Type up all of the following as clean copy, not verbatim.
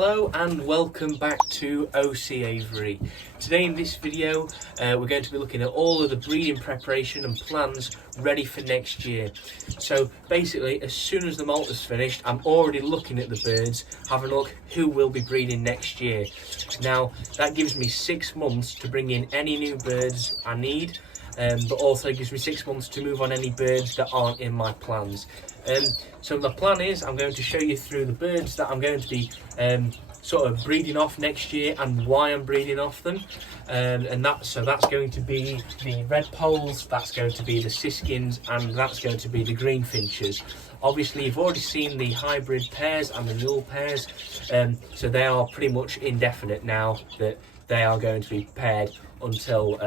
Hello and welcome back to OC Aviary. Today in this video we're going to be looking at all of the breeding preparation and plans ready for next year. So basically as soon as the molt is finished, I'm already looking at the birds, having a look who will be breeding next year. Now that gives me 6 months to bring in any new birds I need, but also gives me 6 months to move on any birds that aren't in my plans. So the plan is I'm going to show you through the birds that I'm going to be sort of breeding off next year and why I'm breeding off them. That's going to be the Redpolls, that's going to be the Siskins, and that's going to be the Greenfinches. Obviously you've already seen the hybrid pairs and the mule pairs, so they are pretty much indefinite now that they are going to be paired until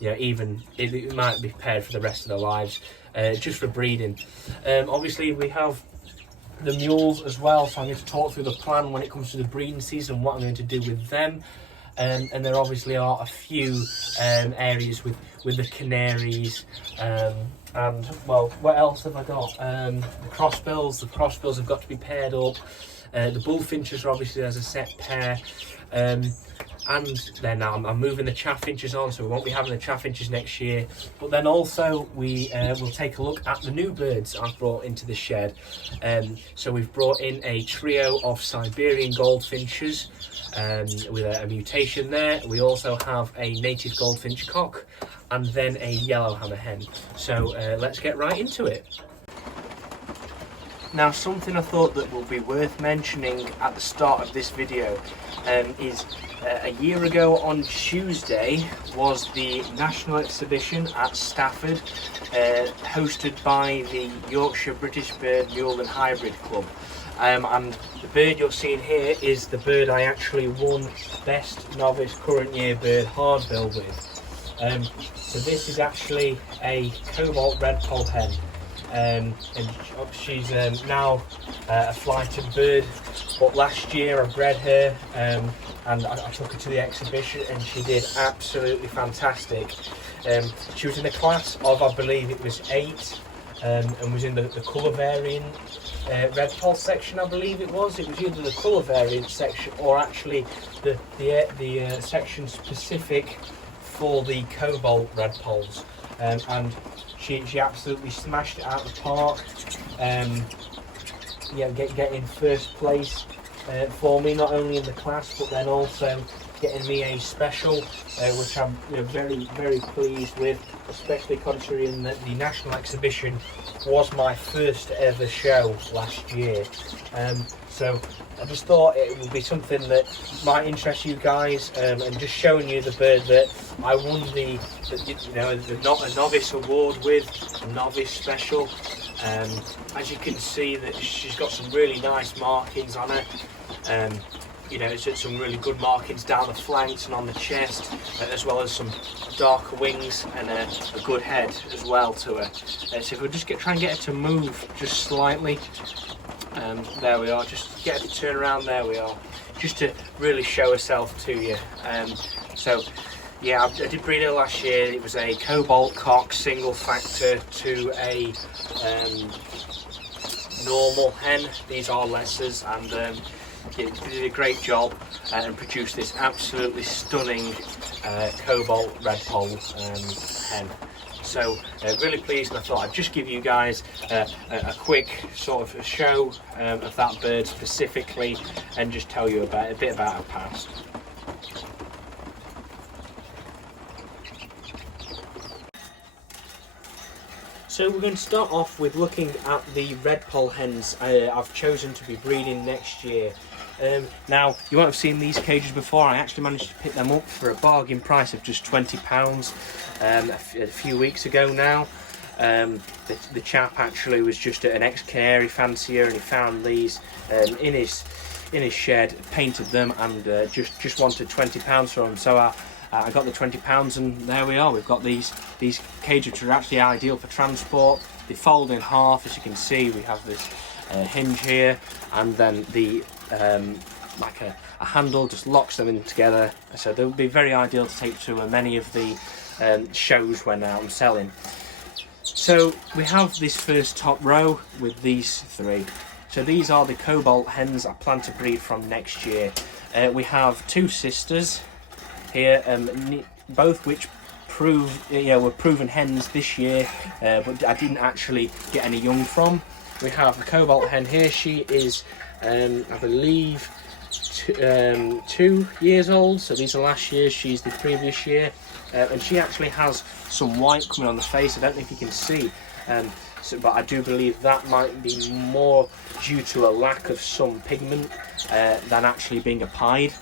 even it might be paired for the rest of their lives, just for breeding. Obviously we have the mules as well, so I'm going to talk through the plan when it comes to the breeding season, what I'm going to do with them. And there obviously are a few areas with the canaries, and well, what else have I got? The crossbills have got to be paired up. The bullfinches are obviously as a set pair. And then I'm moving the chaffinches on, so we won't be having the chaffinches next year. But then also we will take a look at the new birds I've brought into the shed. So we've brought in a trio of Siberian goldfinches with a mutation there. We also have a native goldfinch cock and then a yellowhammer hen. So let's get right into it. Now, something I thought that would be worth mentioning at the start of this video is a year ago on Tuesday was the national exhibition at Stafford, hosted by the Yorkshire British Bird Mule and Hybrid Club. And the bird you're seeing here is the bird I actually won Best Novice Current Year Bird Hardbill with. So this is actually a Cobalt Redpoll hen. And she's now a flighted bird, but last year I bred her and I took her to the exhibition and she did absolutely fantastic. She was in a class of, I believe it was 8, and was in the colour variant Redpoll section, I believe it was. It was either the colour variant section or actually the section specific for the Cobalt Redpolls, and she absolutely smashed it out of the park. Getting first place for me, not only in the class but then also getting me a special, which I'm very, very pleased with, especially considering that the national exhibition was my first ever show last year. So I just thought it would be something that might interest you guys, and just showing you the bird that I won the novice award with, a novice special. As you can see, that she's got some really nice markings on her. It's got some really good markings down the flanks and on the chest, as well as some darker wings and a good head as well to her. So if we just try and get her to move just slightly, there we are, just get her to turn around, there we are, just to really show herself to you. So yeah, I did breed her last year. It was a Cobalt cock single factor to a normal hen. These are lessers, and they did a great job and produced this absolutely stunning Cobalt Redpoll hen. So really pleased, and I thought I'd just give you guys a quick sort of a show of that bird specifically, and just tell you a bit about her past. So we're going to start off with looking at the Redpoll hens I've chosen to be breeding next year. Now, you won't have seen these cages before. I actually managed to pick them up for a bargain price of just £20 a few weeks ago now. The chap actually was just at an ex-canary fancier, and he found these in his shed, painted them, and just wanted £20 for them. So I got the £20, and there we are. We've got these cages, which are actually ideal for transport. They fold in half, as you can see. We have this hinge here, and then the like a handle just locks them in together. So they'll be very ideal to take to many of the shows when I'm selling. So we have this first top row with these 3. So these are the cobalt hens I plan to breed from next year. We have 2 sisters here, both which were proven hens this year, but I didn't actually get any young from. We have the cobalt hen here. She is, I believe, 2 years old. So these are last year. She's the previous year, and she actually has some white coming on the face. I don't know if you can see. But I do believe that might be more due to a lack of some pigment than actually being a pied.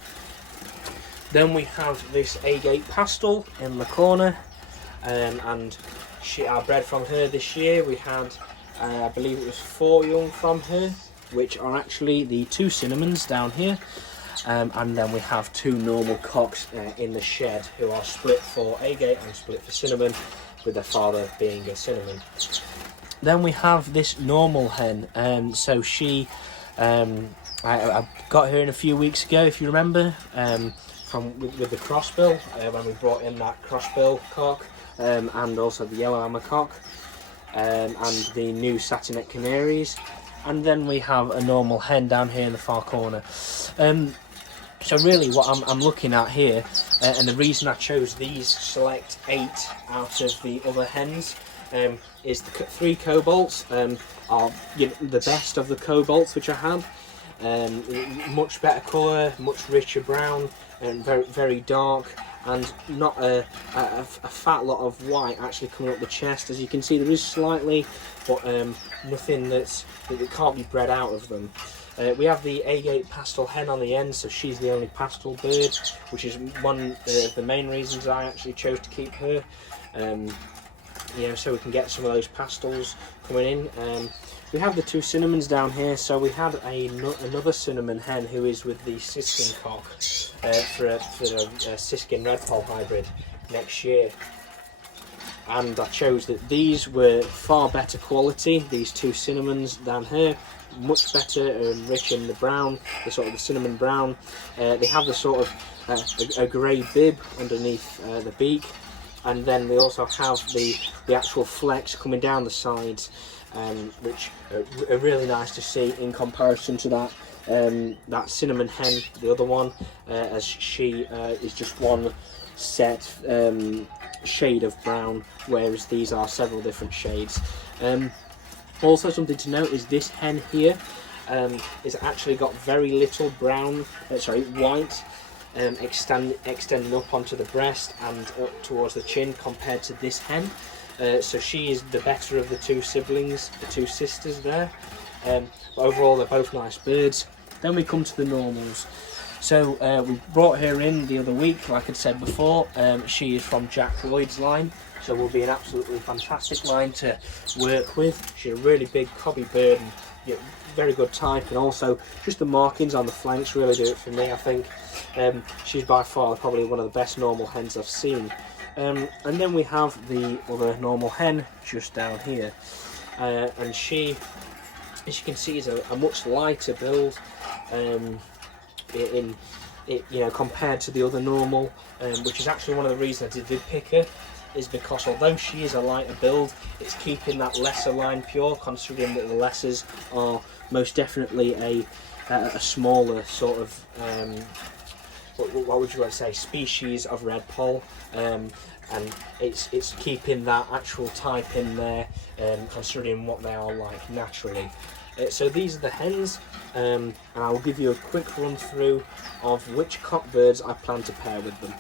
Then we have this agate pastel in the corner, and I bred from her this year. We had, I believe it was 4 young from her, which are actually the 2 cinnamons down here. And then we have 2 normal cocks in the shed who are split for agate and split for cinnamon, with their father being a cinnamon. Then we have this normal hen, so she, I got her in a few weeks ago, if you remember, with the crossbill, when we brought in that crossbill cock, and also the yellow hammer cock, and the new satinet canaries. And then we have a normal hen down here in the far corner. So really what I'm looking at here, and the reason I chose these select 8 out of the other hens, is the 3 cobalts are the best of the cobalts which I had. Much better colour, much richer brown, and very, very dark, and not a fat lot of white actually coming up the chest. As you can see, there is slightly, but nothing that can't be bred out of them. We have the agate pastel hen on the end, so she's the only pastel bird, which is one of the main reasons I actually chose to keep her. So we can get some of those pastels coming in. We have the 2 cinnamons down here. So we had another cinnamon hen who is with the Siskin cock for a Siskin Redpoll hybrid next year. And I chose that these were far better quality, these 2 cinnamons down here, much better and rich in the brown, the sort of the cinnamon brown. They have the sort of a grey bib underneath the beak, and then they also have the actual flecks coming down the sides, which are really nice to see in comparison to that cinnamon hen, the other one, as she is just one set shade of brown, whereas these are several different shades. Also, something to note is this hen here is actually got very little white extending up onto the breast and up towards the chin compared to this hen. So she is the better of the 2 siblings, the 2 sisters there. But overall, they're both nice birds. Then we come to the normals. So we brought her in the other week, like I said before. She is from Jack Lloyd's line, so will be an absolutely fantastic line to work with. She's a really big cobby bird, and very good type, and also just the markings on the flanks really do it for me, I think. She's by far probably one of the best normal hens I've seen. And then we have the other normal hen just down here, and she, as you can see, is a much lighter build compared to the other normal, which is actually one of the reasons I did pick her, is because although she is a lighter build, it's keeping that lesser line pure, considering that the lessers are most definitely a smaller sort of what would you want to say, species of Redpoll, and it's keeping that actual type in there, considering what they are like naturally. So these are the hens, and I will give you a quick run through of which cockbirds I plan to pair with them.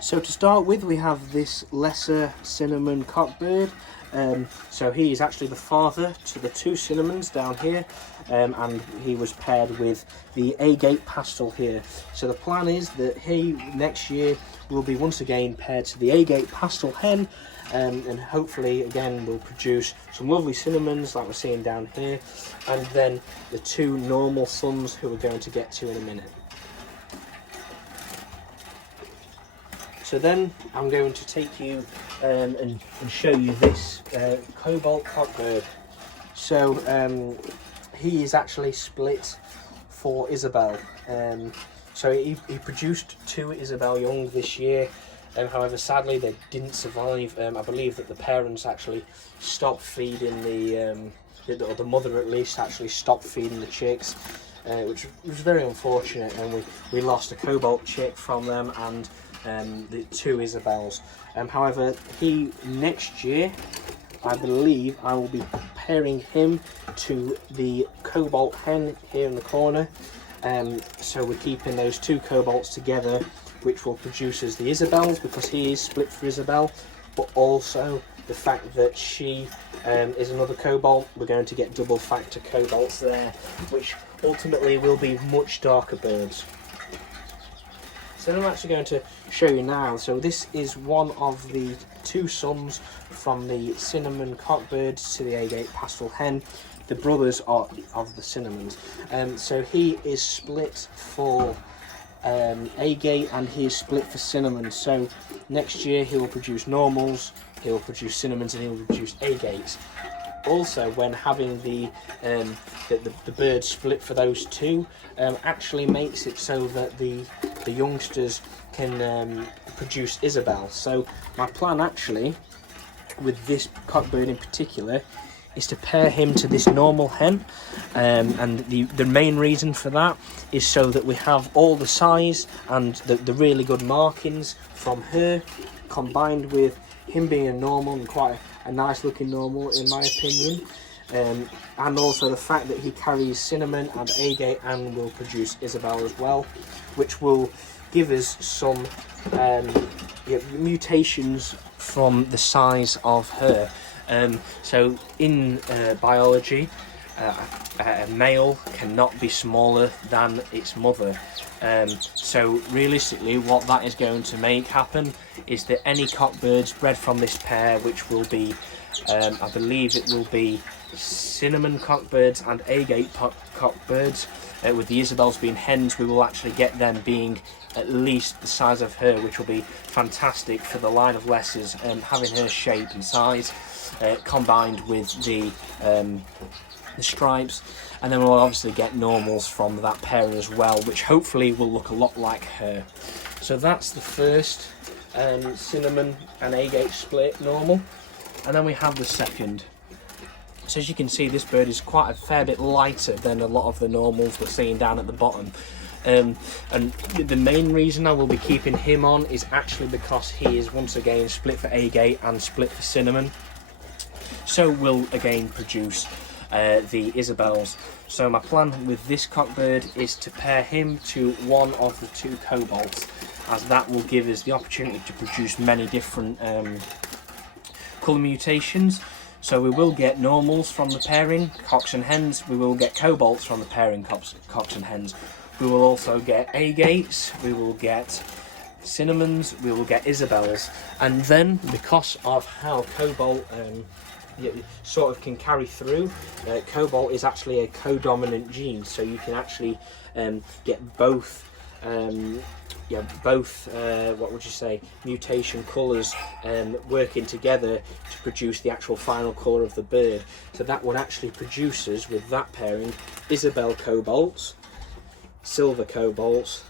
So to start with, we have this lesser cinnamon cockbird. So he is actually the father to the 2 cinnamons down here, and he was paired with the agate pastel here. So the plan is that he next year will be once again paired to the agate pastel hen, and hopefully again will produce some lovely cinnamons like we're seeing down here, and then the 2 normal sons who we're going to get to in a minute. So then I'm going to take you and show you this cobalt cockbird. So he is actually split for Isabel. So he produced 2 Isabel young this year. However, sadly they didn't survive. I believe that the parents actually stopped feeding the mother at least actually stopped feeding the chicks, which was very unfortunate, and we lost a cobalt chick from them and the 2 Isabels. However, next year, I believe I will be pairing him to the cobalt hen here in the corner. So we're keeping those 2 cobalts together, which will produce as the Isabels, because he is split for Isabel, but also the fact that she is another cobalt. We're going to get double factor cobalts there, which ultimately will be much darker birds. So I'm actually going to show you now. So this is one of the 2 sons from the cinnamon cockbirds to the agate pastoral hen. The brothers are of the cinnamons. So he is split for agate and he is split for cinnamon. So next year he will produce normals, he will produce cinnamons, and he will produce agates. Also, when having the bird split for those 2, actually makes it so that the youngsters can produce Isabel. So my plan actually with this cockbird in particular is to pair him to this normal hen, and the main reason for that is so that we have all the size and the really good markings from her, combined with him being a normal and quite a nice looking normal in my opinion, and also the fact that he carries cinnamon and agate and will produce Isabel as well, which will give us some mutations from the size of her. So in biology, a male cannot be smaller than its mother. So realistically, what that is going to make happen is that any cockbirds bred from this pair, which will be, I believe it will be cinnamon cockbirds and agate cockbirds, with the Isabels being hens, we will actually get them being at least the size of her, which will be fantastic for the line of lessers, having her shape and size combined with the stripes, and then we'll obviously get normals from that pair as well, which hopefully will look a lot like her. So that's the first cinnamon and agate split normal, and then we have the second. So as you can see, this bird is quite a fair bit lighter than a lot of the normals we're seeing down at the bottom. And the main reason I will be keeping him on is actually because he is once again split for agate and split for cinnamon. So we'll again produce the Isabels. So my plan with this cockbird is to pair him to one of the 2 cobalts, as that will give us the opportunity to produce many different colour mutations. So we will get normals from the pairing, cocks and hens. We will get cobalts from the pairing, cocks and hens. We will also get agates, we will get cinnamons, we will get Isabels. And then, because of how cobalt sort of can carry through, cobalt is actually a codominant gene, so you can actually get both what would you say, mutation colours working together to produce the actual final colour of the bird. So that one actually produces, with that pairing, Isabel cobalts, silver cobalts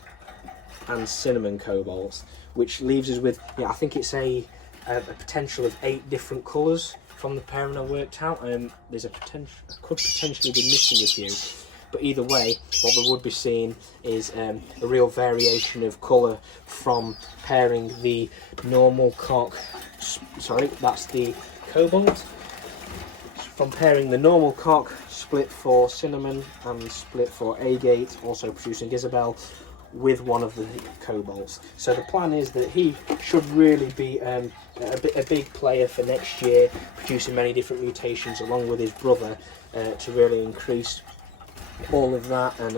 and cinnamon cobalts, which leaves us with, I think it's a potential of 8 different colours from the pairing I worked out. There's a potential, I could potentially be missing a few, but either way, what we would be seeing is a real variation of colour from pairing the normal cock, sorry, that's the cobalt, from pairing the normal cock split for cinnamon and split for agate, also producing Isabel, with one of the cobalts. So the plan is that he should really be a big player for next year, producing many different mutations along with his brother, to really increase all of that, and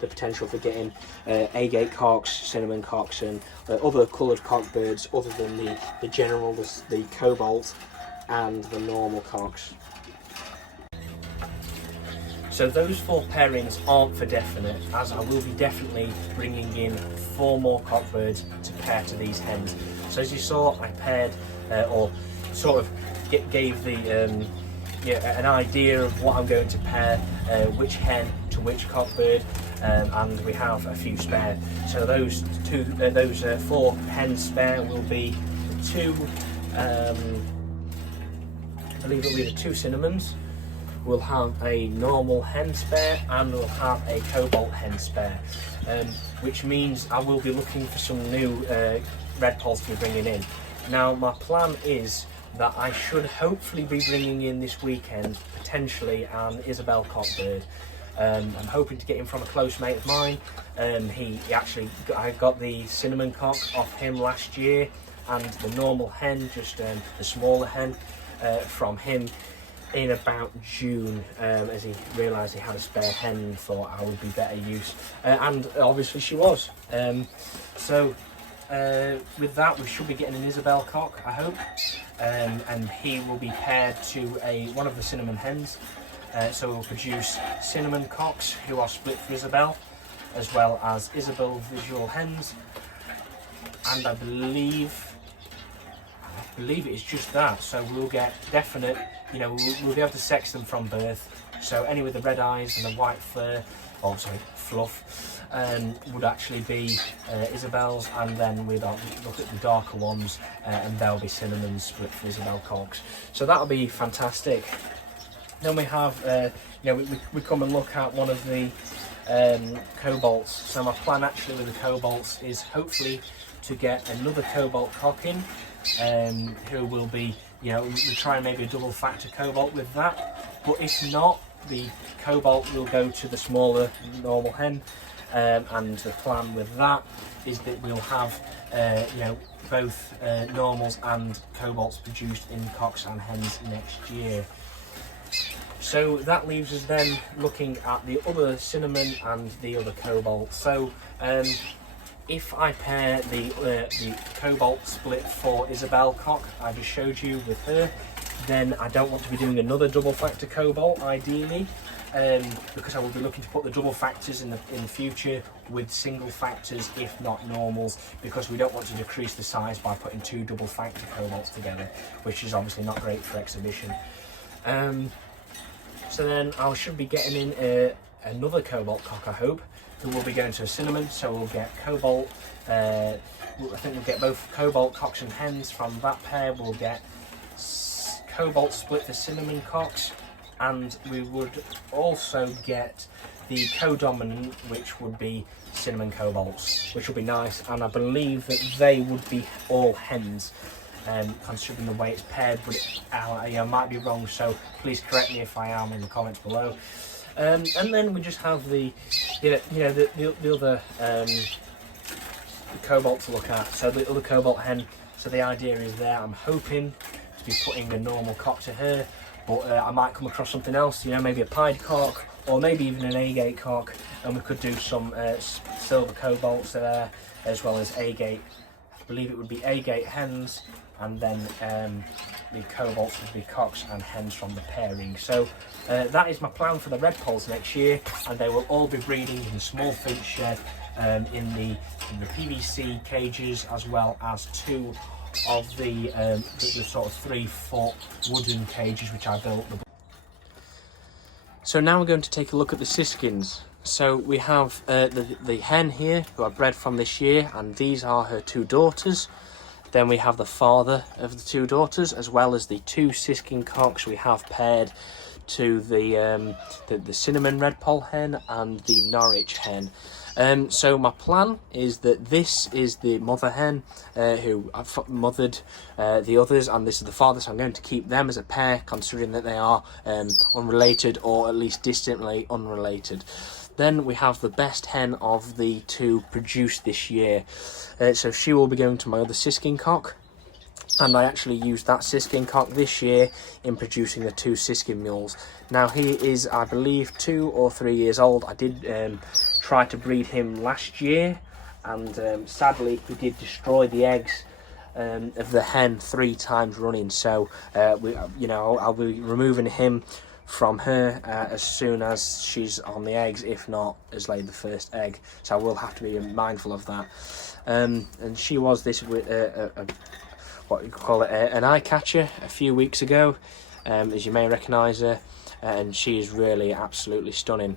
the potential for getting agate cocks, cinnamon cocks, and other coloured cockbirds other than the general, the cobalt and the normal cocks. So those 4 pairings aren't for definite, as I will be definitely bringing in 4 more cockbirds to pair to these hens. So as you saw, I paired, or sort of gave the an idea of what I'm going to pair, which hen to which cockbird, and we have a few spare. So those 4 hens spare will be the 2, I believe it'll be the 2 cinnamons, we'll have a normal hen spare and we'll have a cobalt hen spare, which means I will be looking for some new Redpolls to be bringing in. Now my plan is that I should hopefully be bringing in this weekend potentially an Isabel cockbird. I'm hoping to get him from a close mate of mine. I got the cinnamon cock off him last year, and the normal hen, just the smaller hen, from him in about June, as he realised he had a spare hen and thought I would be better use, and obviously she was. With that, we should be getting an Isabel cock, I hope, and he will be paired to one of the cinnamon hens. So we'll produce cinnamon cocks who are split for Isabel, as well as Isabel visual hens, and I believe it is just that. So we'll get definite, we'll be able to sex them from birth. So any with the red eyes and the white fluff, would actually be Isabel's, and then we'd look at the darker ones, and they'll be cinnamon split for Isabel cocks. So that'll be fantastic. Then we have, we come and look at one of the cobalts. So my plan actually with the cobalts is hopefully to get another cobalt cock in, who will be, we try maybe a double factor cobalt with that. But if not, the cobalt will go to the smaller normal hen, and the plan with that is that we'll have, both normals and cobalts produced in cocks and hens next year. So that leaves us then looking at the other cinnamon and the other cobalt. So if I pair the cobalt split for Isabel cock I just showed you with her, then I don't want to be doing another double factor cobalt ideally, because I will be looking to put the double factors in the future with single factors, if not normals, because we don't want to decrease the size by putting two double factor cobalts together, which is obviously not great for exhibition. So then I should be getting in another cobalt cock, I hope, who will be going to a cinnamon. So we'll get cobalt, I think we'll get both cobalt cocks and hens from that pair. We'll get cobalt split for cinnamon cocks, and we would also get the co-dominant, which would be cinnamon cobalts, which will be nice, and I believe that they would be all hens. Considering the way it's paired, but I might be wrong, so please correct me if I am in the comments below. And then we just have the other cobalt to look at. So the other cobalt hen. So the idea is there. I'm hoping to be putting a normal cock to her, but I might come across something else. Maybe a pied cock, or maybe even an agate cock, and we could do some silver cobalts there, as well as agate. I believe it would be agate hens, and then the cobalts would be cocks and hens from the pairing. So that is my plan for the Redpolls next year, and they will all be breeding in the small finch shed, in the PVC cages, as well as two of the sort of 3-foot wooden cages which I built. So now we're going to take a look at the Siskins. So we have the hen here, who I bred from this year, and these are her two daughters. Then we have the father of the two daughters, as well as the two Siskin cocks we have paired to the cinnamon Redpoll hen and the Norwich hen. So my plan is that this is the mother hen, who I've mothered the others, and this is the father, so I'm going to keep them as a pair, considering that they are unrelated, or at least distantly unrelated. Then we have the best hen of the two produced this year. So she will be going to my other Siskin cock, and I actually used that Siskin cock this year in producing the two Siskin mules. Now he is, I believe, 2 or 3 years old. I did try to breed him last year, and sadly he did destroy the eggs of the hen 3 times running. So I'll be removing him from her as soon as she's on the eggs, if not has laid the first egg. So I will have to be mindful of that. And she was this what you call it, an eye catcher a few weeks ago, as you may recognise her, and she is really absolutely stunning.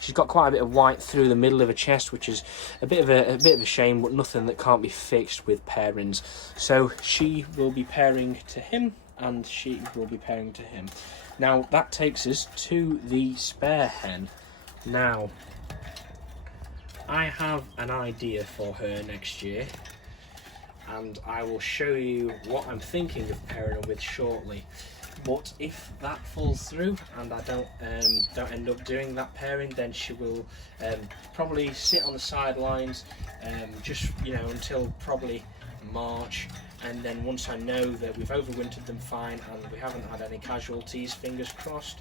She's got quite a bit of white through the middle of her chest, which is a bit of a shame, but nothing that can't be fixed with pairings. So she will be pairing to him, and she will be pairing to him. Now that takes us to the spare hen. Now I have an idea for her next year, and I will show you what I'm thinking of pairing her with shortly. But if that falls through and I don't end up doing that pairing, then she will probably sit on the sidelines, just until probably March. And then once I know that we've overwintered them fine and we haven't had any casualties, fingers crossed,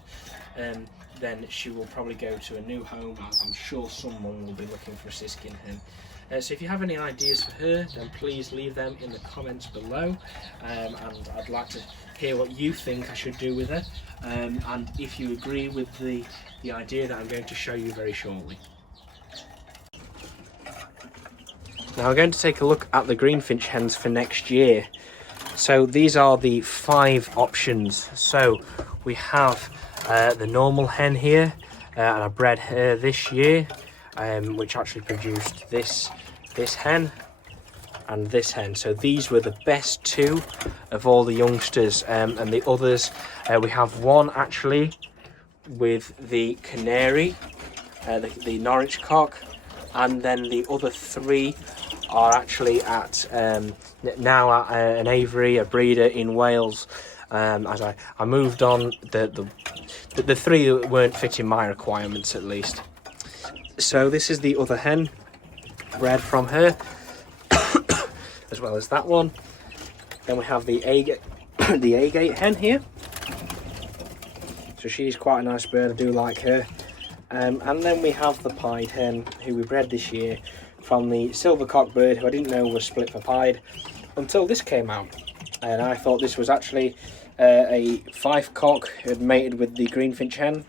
then she will probably go to a new home, as I'm sure someone will be looking for a Siskin hen. So if you have any ideas for her, then please leave them in the comments below, and I'd like to hear what you think I should do with her, and if you agree with the idea that I'm going to show you very shortly. Now we're going to take a look at the Greenfinch hens for next year. So these are the 5 options. So we have the normal hen here, and I bred her this year, which actually produced this hen and this hen. So these were the best 2 of all the youngsters, and the others, we have one actually with the canary, the Norwich cock, and then the other 3 are actually at now at an aviary, a breeder in Wales. As I moved on, the 3 that weren't fitting my requirements at least. So this is the other hen, bred from her, as well as that one. Then we have the agate hen here. So she's quite a nice bird, I do like her. And then we have the pied hen, who we bred this year from the silver cock bird, who I didn't know was split for pied until this came out. And I thought this was actually a 5 cock who had mated with the Greenfinch hen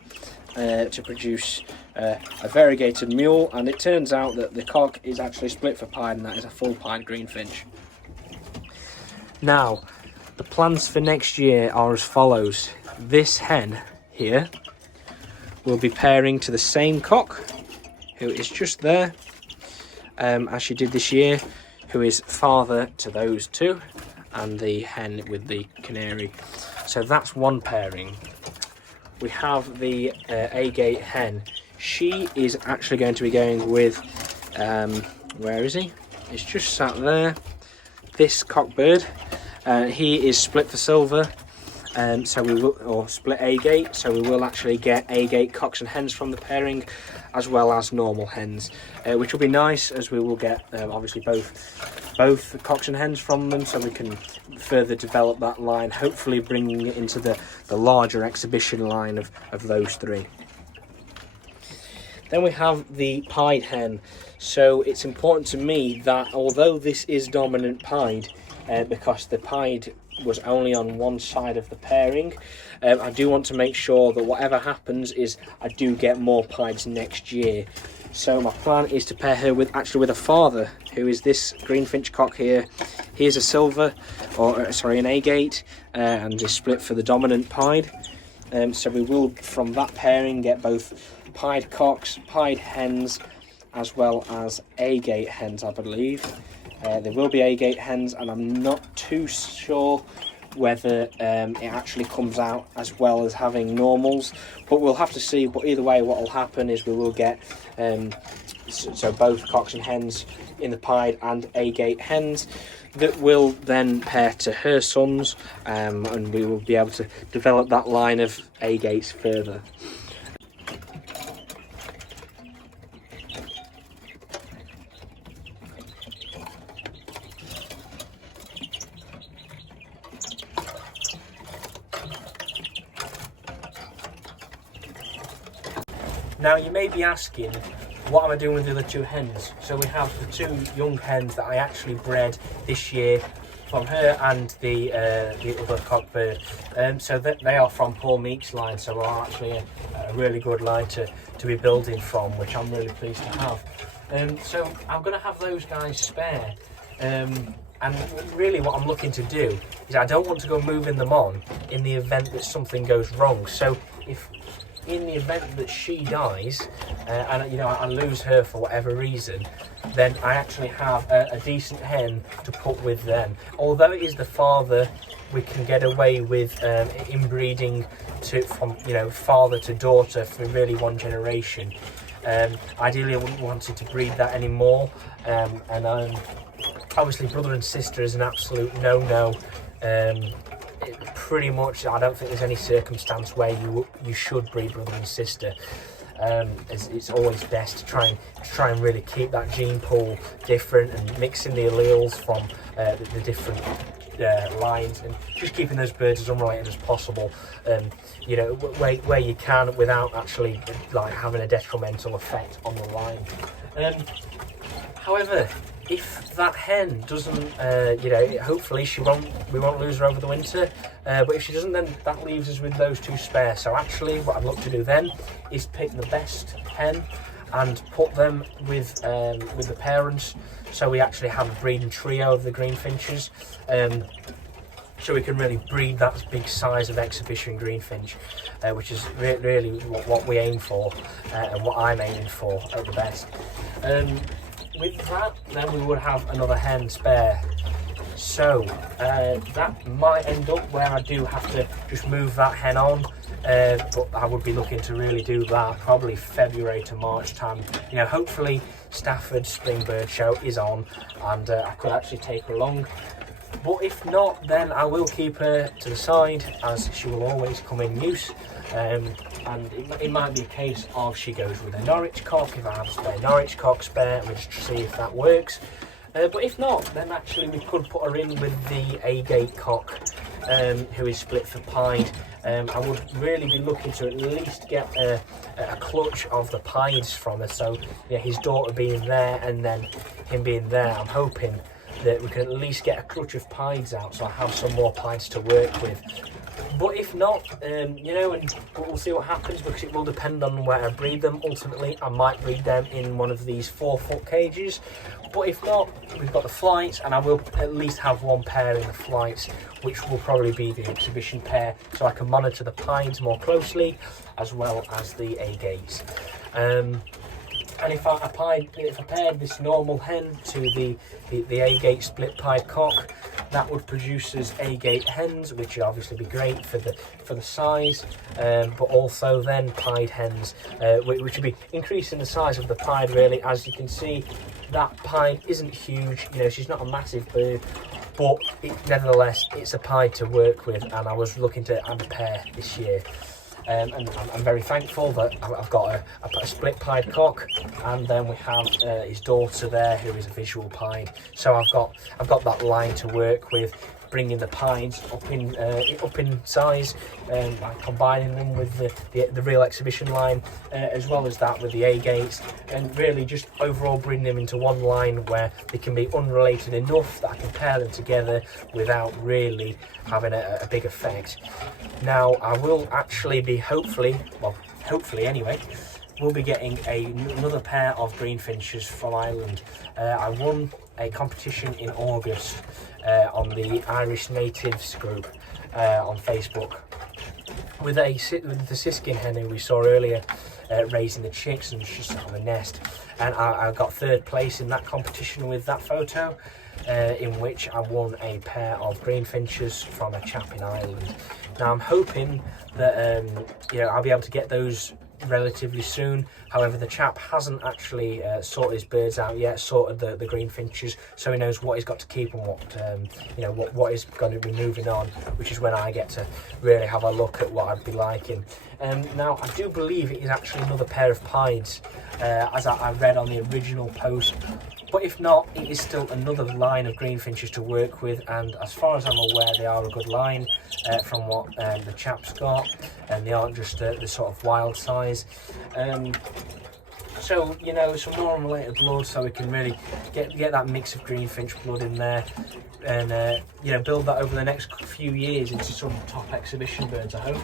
to produce a variegated mule, and it turns out that the cock is actually split for pied, and that is a full pied Greenfinch. Now, the plans for next year are as follows. This hen here will be pairing to the same cock, who is just there, as she did this year, who is father to those 2, and the hen with the canary. So that's one pairing. We have the agate hen. She is actually going to be going with, where is he? He's just sat there. This cock bird. He is split for silver, so we will, or split agate. So we will actually get agate cocks and hens from the pairing, as well as normal hens, which will be nice, as we will get obviously both cocks and hens from them, so we can further develop that line, hopefully bringing it into the larger exhibition line of those 3. Then we have the pied hen. So it's important to me that although this is dominant pied, because the pied was only on one side of the pairing, I do want to make sure that whatever happens is I do get more pieds next year. So my plan is to pair her with a father, who is this Greenfinch cock here. Here's a silver, an agate, and is split for the dominant pied. So we will, from that pairing, get both pied cocks, pied hens, as well as agate hens, I believe. There will be agate hens, and I'm not too sure whether it actually comes out as well as having normals, but we'll have to see. But either way, what will happen is we will get so both cocks and hens in the pied and agate hens that will then pair to her sons, and we will be able to develop that line of agates further. Now you may be asking, what am I doing with the other 2 hens? So we have the 2 young hens that I actually bred this year from her and the other cock bird. So they are from Paul Meek's line, so are actually a really good line to be building from, which I'm really pleased to have. So I'm going to have those guys spare. And really what I'm looking to do is I don't want to go moving them on in the event that something goes wrong. So if in the event that she dies, and you know, I lose her for whatever reason, then I actually have a decent hen to put with them. Although it is the father, we can get away with inbreeding from you know, father to daughter for really one generation. Ideally, I wouldn't want it to breed that anymore, and obviously brother and sister is an absolute no-no. Pretty much, I don't think there's any circumstance where you should breed brother and sister. It's always best to try and really keep that gene pool different, and mixing the alleles from the different lines, and just keeping those birds as unrelated as possible. You know, where you can, without actually like having a detrimental effect on the line. However, if that hen doesn't, you know, hopefully we won't lose her over the winter. But if she doesn't, then that leaves us with those two spare. So actually, what I'd look to do then is pick the best hen and put them with the parents. So we actually have a breeding trio of the Greenfinches. So we can really breed that big size of exhibition Greenfinch, which is really what we aim for, and what I'm aiming for at the best. With that, then we would have another hen spare. So that might end up where I do have to just move that hen on, but I would be looking to really do that probably February to March time. You know, hopefully Stafford Spring Bird Show is on, and I could actually take her along. But if not, then I will keep her to the side, as she will always come in use. And it might be a case of she goes with a Norwich cock, if I have a spare Norwich cock spare, and we just see if that works. But if not, then actually we could put her in with the Agate cock, who is split for pied. I would really be looking to at least get a clutch of the pieds from her. So yeah, his daughter being there and then him being there, I'm hoping that we can at least get a clutch of pieds out, so I have some more pieds to work with. But if not, you know, and we'll see what happens, because it will depend on where I breed them. Ultimately, I might breed them in one of these 4-foot cages. But if not, we've got the flights, and I will at least have one pair in the flights, which will probably be the exhibition pair, so I can monitor the pieds more closely, as well as the Agates. And if I paired this normal hen to the Agate split pied cock, that would produce us Agate hens, which would obviously be great for the size, but also then pied hens, which would be increasing the size of the pied. Really, as you can see, that pied isn't huge. You know, she's not a massive bird, but nevertheless, it's a pied to work with, and I was looking to add a pair this year. And I'm very thankful that I've got a split pied cock, and then we have his daughter there, who is a visual pied. So I've got that line to work with, bringing the pieds up in size, by combining them with the real exhibition line, as well as that with the Agates, and really just overall bringing them into one line where they can be unrelated enough that I can pair them together without really having a big effect. Now I will actually be hopefully anyway, we'll be getting another pair of Greenfinches from Ireland. I won a competition in August on the Irish Natives group on Facebook with the Siskin hen who we saw earlier, raising the chicks, and she's sat on the nest. And I got third place in that competition with that photo, in which I won a pair of Greenfinches from a chap in Ireland. Now I'm hoping that you know, I'll be able to get those relatively soon. However, the chap hasn't actually sorted his birds out yet, sorted the Greenfinches, so he knows what he's got to keep and what you know, what is going to be moving on, which is when I get to really have a look at what I'd be liking. Now I do believe it is actually another pair of pieds, as I read on the original post. But if not, it is still another line of Greenfinches to work with, and as far as I'm aware, they are a good line from what the chap's got, and they aren't just the sort of wild size. So, you know, some more unrelated blood, so we can really get that mix of Greenfinch blood in there, and you know, build that over the next few years into some top exhibition birds, I hope.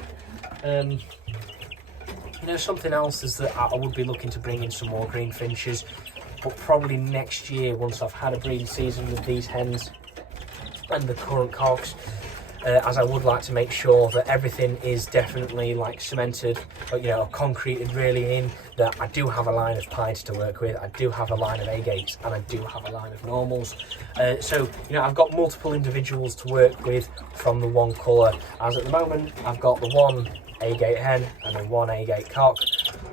You know, something else is that I would be looking to bring in some more Greenfinches, but probably next year, once I've had a breeding season with these hens and the current cocks. as I would like to make sure that everything is definitely like cemented, or, you know, concreted really in, that I do have a line of pieds to work with, I do have a line of agates, and I do have a line of normals. So, you know, I've got multiple individuals to work with from the one colour, as at the moment I've got the one agate hen and the one agate cock.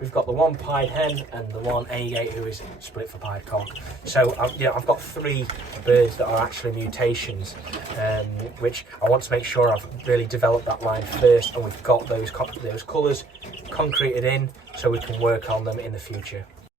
We've got the one pied hen and the one agate who is split for pied cock. So I've got 3 birds that are actually mutations, which I want to make sure I've really developed that line first, and we've got those colours concreted in so we can work on them in the future.